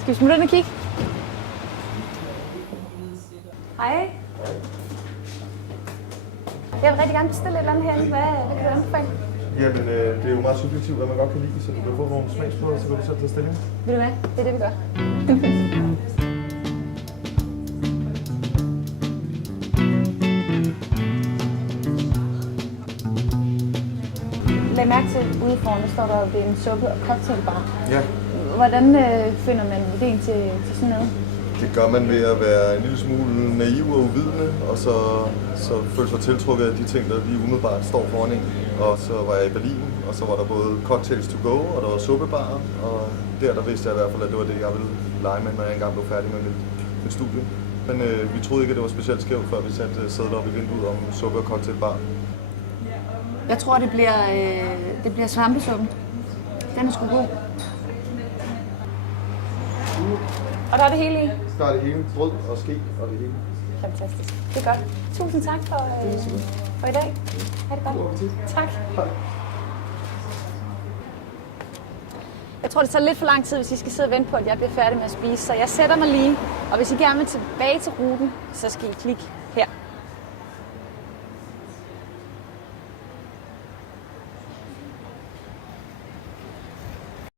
Skal vi smutte ind og kigge? Hej. Jeg vil rigtig gerne bestille et eller andet herinde. Hvad kan du anbefale? Jamen, det er jo meget subjektivt, hvad man godt kan lide, så du kan få nogle smagsprøver, så kan du selv tage stilling. Vil du med? Det er det, vi gør. Læg mærke til, ude foran, der står der, at det er en suppe- og cocktailbar. Ja. Hvordan finder man idéen til sådan noget? Det gør man ved at være en lille smule naiv og uvidende, og så føle sig tiltrukket af de ting, der lige umiddelbart står foran en. Og så var jeg i Berlin, og så var der både cocktails to go, og der var suppebarer, og der vidste jeg i hvert fald, at det var det, jeg ville lege med, når jeg engang blev færdig med mit studie. Men vi troede ikke, at det var specielt skævt, før vi satte sædet op i vinduet om suppe- og cocktailbar. Jeg tror, det bliver svampesuppen. Den er sgu god. Og der er det hele i? Der er det hele. Brød og ske og det hele. Fantastisk. Det er godt. Tusind tak for i dag. Ha' det godt. Tak. Jeg tror, det tager lidt for lang tid, hvis I skal sidde og vente på, at jeg bliver færdig med at spise. Så jeg sætter mig lige, og hvis I gerne vil tilbage til ruten, så skal I klikke